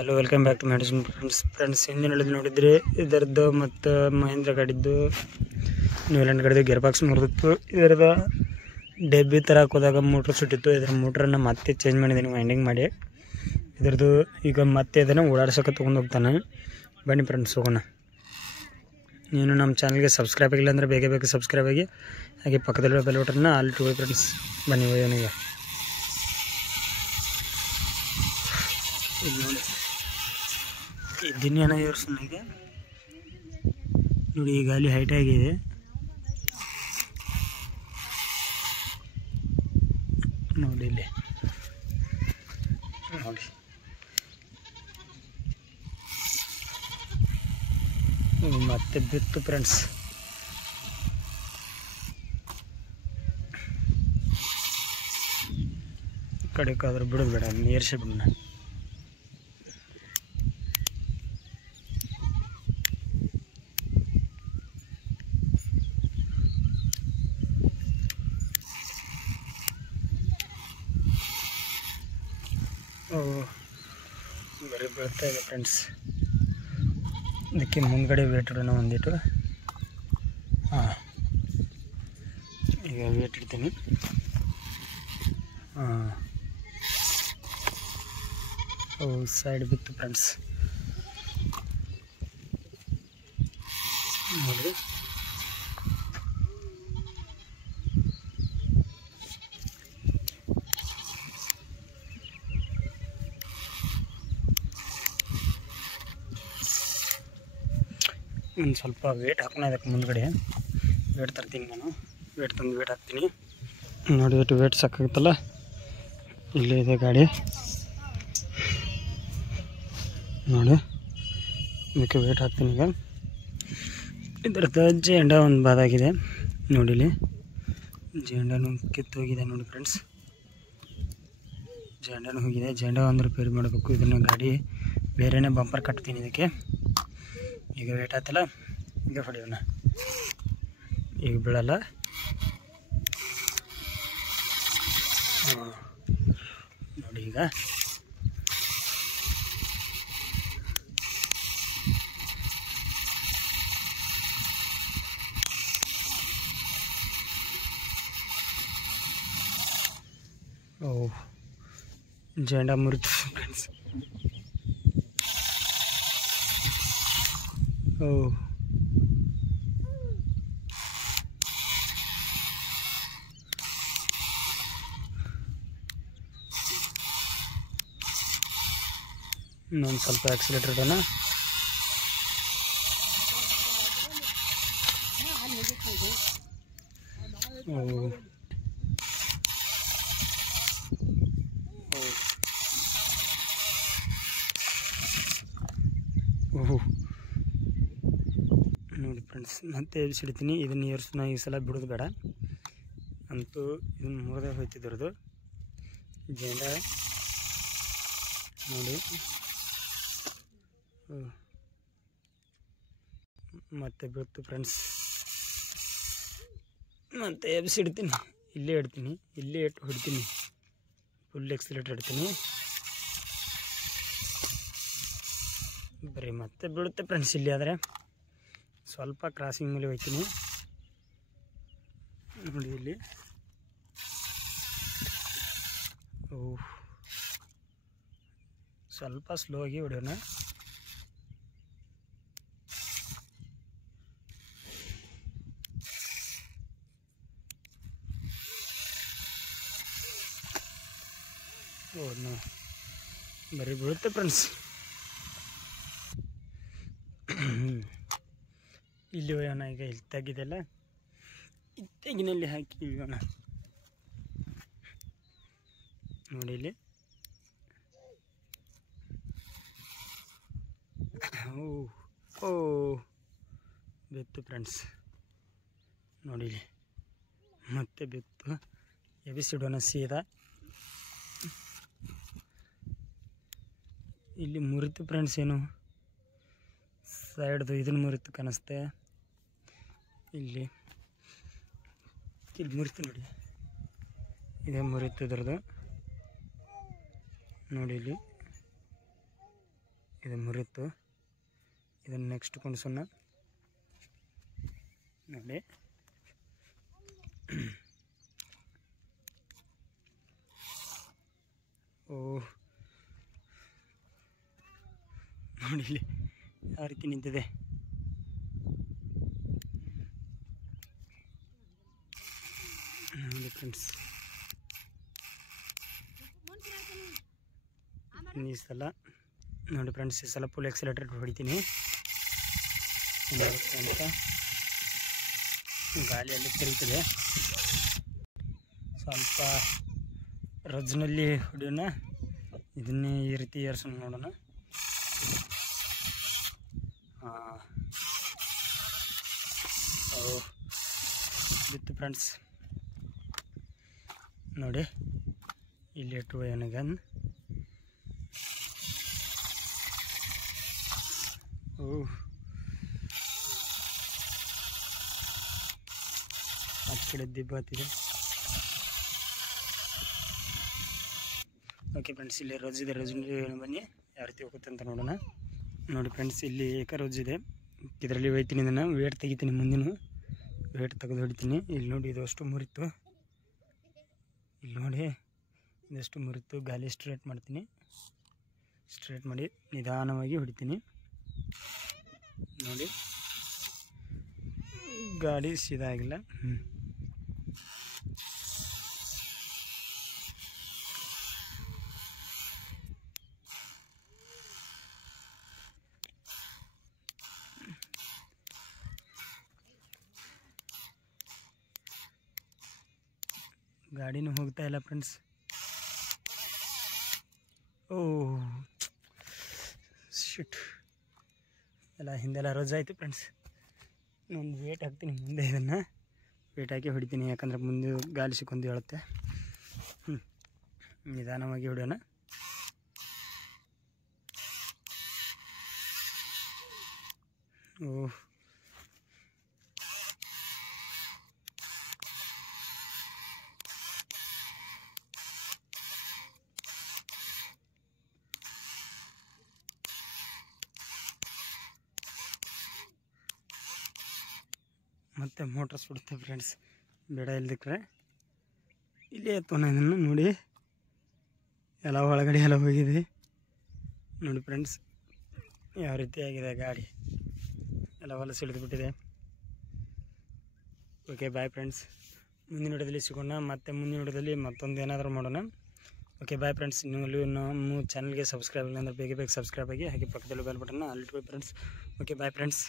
Hello, welcome back to medicine friends. ಹಿಂದಿನ ನೋಡಿದ್ರೆ ಇದರದ್ದು ಮತ್ತು ಮಹೇಂದ್ರ ಗಾಡಿದ್ದು ನ್ಯೂಲ್ಯಾಂಡ್ ಗಾಡಿದ್ದು ಗೇರ್ ಬಾಕ್ಸ್ ಮುರಿದಿತ್ತು. ಇದರದ ಡೆಬ್ಬಿ ತರಕ್ಕೆ ಹೋದಾಗ ಮೋಟ್ರ್ ಸುಟ್ಟಿತ್ತು. ಇದರ ಮೋಟ್ರನ್ನು ಮತ್ತೆ ಚೇಂಜ್ ಮಾಡಿದ್ದೀನಿ, ವೈಂಡಿಂಗ್ ಮಾಡಿ. ಇದರದ್ದು ಈಗ ಮತ್ತೆ ಇದನ್ನು ಓಡಾಡ್ಸೋಕೆ ತೊಗೊಂಡು ಹೋಗ್ತಾನೆ. ಬನ್ನಿ ಫ್ರೆಂಡ್ಸ್, ಹೋಗೋಣ. ನೀನು ನಮ್ಮ ಚಾನಲ್ಗೆ ಸಬ್ಸ್ಕ್ರೈಬ್ ಆಗಿಲ್ಲ ಅಂದರೆ ಬೇಗ ಸಬ್ಸ್ಕ್ರೈಬ್ ಆಗಿ, ಹಾಗೆ ಪಕ್ಕದಲ್ಲಿರೋ ಬೆಲ್ ಬಟನ್ನ ಅಲ್ಲಿ ಇಟ್ಕೊಳ್ಳಿ ಫ್ರೆಂಡ್ಸ್. ಬನ್ನಿ ಹೋಗೋನಿಗೆ. ಇಲ್ಲಿ ನೋಡಿ, ಈ ದಿನ ಏರ್ಸೋನಿಗೆ ನೋಡಿ, ಈ ಗಾಲಿ ಹೈಟ್ ಆಗಿದೆ. ನೋಡಿ ಇಲ್ಲಿ ನೋಡಿ, ಮತ್ತೆ ಬಿತ್ತು ಫ್ರೆಂಡ್ಸ್. ಕಡೆಕಾದ್ರೆ ಬಿಡೋದು ಬೇಡ, ಏರ್ಸಿ ಬಿಡೋಣ. ಬರೀ ಬೀಳ್ತಾ ಇದೆ ಫ್ರೆಂಡ್ಸ್. ಇದಕ್ಕೆ ಮುಂದ್ಗಡೆ ವೇಟ್ ಇಡೋಣ ಒಂದಿಟ್ಟು. ಹಾಂ, ಈಗ ವೇಟ್ ಇಡ್ತೀನಿ. ಹಾಂ, ಸೈಡ್ ಬಿತ್ತು ಫ್ರೆಂಡ್ಸ್. ನೋಡಿ, ಒಂದು ಸ್ವಲ್ಪ ವೇಟ್ ಹಾಕೋಣ. ಅದಕ್ಕೆ ಮುಂದ್ಗಡೆ ವೇಟ್ ತರ್ತೀನಿ ನಾನು. ವೇಟ್ ತಂದು ವೇಟ್ ಹಾಕ್ತೀನಿ. ನೋಡಿ, ಎಷ್ಟು ವೇಟ್ ಸಾಕಾಗುತ್ತಲ್ಲ. ಇಲ್ಲೇ ಇದೆ ಗಾಡಿ ನೋಡಿ. ಇದಕ್ಕೆ ವೇಟ್ ಹಾಕ್ತೀನಿ ಈಗ. ಇದರದ್ದು ಜೆಂಡ ಒಂದು ಬಾದಾಗಿದೆ ನೋಡಿ. ಇಲ್ಲಿ ಜೆಂಡನೂ ಕಿತ್ತೋಗಿದೆ ನೋಡಿ ಫ್ರೆಂಡ್ಸ್. ಜೆಂಡನೂ ಹೋಗಿದೆ. ಜೆಂಡ ಒಂದು ರಿಪೇರಿ ಮಾಡಬೇಕು. ಇದನ್ನು ಗಾಡಿ ಬೇರೆಯೇ ಬಂಪರ್ ಕಟ್ತೀನಿ ಇದಕ್ಕೆ. ಈಗ ವೇಟ್ ಆಯ್ತಲ್ಲ, ಈಗ ಹೊಡೆಯೋಣ. ಈಗ ಬೀಳಲ್ಲ. ನೋಡಿ, ಈಗ ಜೆಂಡ ಮುರಿತು ಫ್ರೆಂಡ್ಸ್. ಇನ್ನೊಂದು ಸ್ವಲ್ಪ ಆಕ್ಸಿಲೇಟರ್ ಇಡೋಣ. ನೋಡಿ ಫ್ರೆಂಡ್ಸ್, ಮತ್ತೆ ಎಬ್ಸಿಡ್ತೀನಿ. ಇದನ್ನು ಏರ್ಸೋಣ. ಈ ಸಲ ಬಿಡೋದು ಬೇಡ. ಅಂತೂ ಇದನ್ನು ಮುರಿದೇ ಹೋಯ್ತಿದ್ರದ್ದು ಜೆಂಡ ನೋಡಿ. ಮತ್ತೆ ಬಿಡ್ತು ಫ್ರೆಂಡ್ಸ್. ಮತ್ತೆ ಎಬ್ಸಿಡ್ತೀನಿ. ಇಲ್ಲೇ ಇಡ್ತೀನಿ, ಇಲ್ಲೇ ಇಟ್ಟು ಹೊಡ್ತೀನಿ. ಫುಲ್ ಎಕ್ಸಿಲೇಟರ್ ಇಡ್ತೀನಿ. ಬರೀ ಮತ್ತೆ ಬೀಳುತ್ತೆ ಫ್ರೆಂಡ್ಸ್. ಇಲ್ಲಿ ಆದರೆ ಸ್ವಲ್ಪ ಕ್ರಾಸಿಂಗ್ ಮೇಲೆ ಹೋಗ್ತೀನಿ ನೋಡಿ. ಇಲ್ಲಿ ಸ್ವಲ್ಪ ಸ್ಲೋ ಆಗಿ ಹೊಡೆಯೋಣ. ಬರೀ ಬೀಳುತ್ತೆ ಫ್ರೆಂಡ್ಸ್. ಇಲ್ಲಿ ಹೋಯೋಣ. ಈಗ ಇಲ್ಲಿ ತೆಗಿದೆಲ್ಲ ತೆಗಿನಲ್ಲಿ ಹಾಕಿ ಇಳಿಯೋಣ ನೋಡಿ. ಇಲ್ಲಿ ಬಿತ್ತು ಫ್ರೆಂಡ್ಸ್ ನೋಡಿ. ಇಲ್ಲಿ ಮತ್ತೆ ಬಿತ್ತು. ಎಬಿಸಿಡೋಣ ಸೀದಾ. ಇಲ್ಲಿ ಮುರಿತು ಫ್ರೆಂಡ್ಸ್. ಏನು ಸೈಡ್ದು ಇದನ್ನು ಮುರಿತು ಕಾಣಿಸ್ತೆ. ಇಲ್ಲಿ ಮುರಿತು ನೋಡಿ. ಇದೇ ಮುರಿತು ಇದ್ರದ್ದು ನೋಡಿ. ಇಲ್ಲಿ ಇದು ಮುರಿತು. ಇದನ್ನು ನೆಕ್ಸ್ಟ್ ಕುಣಿಸೋಣ ನೋಡಿ. ಓ ನೋಡಿ ಇಲ್ಲಿ ಯಾವ ರೀತಿ ನಿಂತಿದೆ. ನೋಡಿ ಫ್ರೆಂಡ್ಸ್, ಈ ಸಲ ನೋಡಿ ಫ್ರೆಂಡ್ಸ್, ಈ ಸಲ ಫುಲ್ ಎಕ್ಸಲೇಟರ್ ಹೊಡಿತೀನಿ ಅಂತ. ಗಾಳಿಯಲ್ಲಿ ತಿರುಗ್ತದೆ, ಸ್ವಲ್ಪ ರಜ್ನಲ್ಲಿ ಹೊಡಿಯೋಣ. ಇದನ್ನೇ ಈ ರೀತಿ ಏರ್ಸೋಣ ನೋಡೋಣ. ಬಿತ್ತು ಫ್ರೆಂಡ್ಸ್ ನೋಡಿ. ಇಲ್ಲಿ ಇಟ್ಟು ನನಗನ್ ಆ ಕಡೆ ದಿಬ್ಬಾತಿದೆ. ಓಕೆ ಫ್ರೆಂಡ್ಸ್, ಇಲ್ಲಿ ರೋಜ್ ಇದೆ. ರೋಜಿನಲ್ಲಿ ಬನ್ನಿ ಯಾವ ರೀತಿ ಹೋಗುತ್ತೆ ಅಂತ ನೋಡೋಣ. ನೋಡಿ ಫ್ರೆಂಡ್ಸ್, ಇಲ್ಲಿ ಏಕ ರೋಜ್ ಇದೆ. ಇದರಲ್ಲಿ ಒಯ್ತೀನಿ, ಇದನ್ನು ವೇಟ್ ತೆಗಿತೀನಿ. ಮುಂದಿನ ವೇಟ್ ತೆಗೆದು ಹೊಡಿತೀನಿ. ಇಲ್ಲಿ ನೋಡಿ, ಇದು ಅಷ್ಟು ಮುರಿತು. ಇಲ್ಲಿ ನೋಡಿ, ಇದಷ್ಟು ಮುರಿತು. ಗಾಲಿ ಸ್ಟ್ರೇಟ್ ಮಾಡ್ತೀನಿ. ಸ್ಟ್ರೇಟ್ ಮಾಡಿ ನಿಧಾನವಾಗಿ ಹೊಡಿತೀನಿ ನೋಡಿ. ಗಾಡಿ ಸೀದಾ ಆಗಿಲ್ಲ. ಗಾಡಿನೂ ಹೋಗ್ತಾ ಇಲ್ಲ ಫ್ರೆಂಡ್ಸ್. ಓ ಶಿಟ್, ಎಲ್ಲ ಹಿಂದೆಲ್ಲ ರಜಾಯಿತು ಫ್ರೆಂಡ್ಸ್. ನಾನು ವೇಟ್ ಹಾಕ್ತೀನಿ ಮುಂದೆ. ಇದನ್ನು ವೇಟ್ ಹಾಕಿ ಹೊಡಿತೀನಿ, ಯಾಕಂದರೆ ಮುಂದೆ ಗಾಳಿ ಸಿಕ್ಕೊಂದು ಹೇಳುತ್ತೆ. ನಿಧಾನವಾಗಿ ಹೊಡೆಯೋಣ. ಓ ಮತ್ತೆ ಮೋಟ್ರ್ ಸುಡುತ್ತೆ ಫ್ರೆಂಡ್ಸ್. ಬೇಡ ಇಲ್ದಿಕ್ರೆ ಇಲ್ಲೇ ಎತ್ತೋಣ ಇದನ್ನು ನೋಡಿ. ಎಲ್ಲ ಒಳಗಡೆ ಎಲ್ಲ ಹೋಗಿದೆ ನೋಡಿ ಫ್ರೆಂಡ್ಸ್, ಯಾವ ರೀತಿ ಆಗಿದೆ ಗಾಡಿ. ಎಲ್ಲ ಹೊಲ ಸಿಡಿದುಬಿಟ್ಟಿದೆ. ಓಕೆ ಬಾಯ್ ಫ್ರೆಂಡ್ಸ್, ಮುಂದಿನ ವಿಡಿಯೋದಲ್ಲಿ ಸಿಗೋಣ. ಮತ್ತೆ ಮುಂದಿನ ವಿಡಿಯೋದಲ್ಲಿ ಮತ್ತೊಂದು ಏನಾದರೂ ಮಾಡೋಣ. Okay bye friends. ನೀವು ನಮ್ಮ ಚಾನಲ್ಗೆ ಸಬ್ಸ್ಕ್ರೈಬ್ ಇಲ್ಲ ಅಂದರೆ ಬೇಗ ಬೇಗ ಸಬ್ಸ್ಕ್ರೈಬ್ ಆಗಿ, ಹಾಗೆ ಪಕ್ಕದಲ್ಲಿ ಬೆಲ್ ಬಟನ್ನ ಅಲ್ಲಿ ಫ್ರೆಂಡ್ಸ್. Okay bye friends.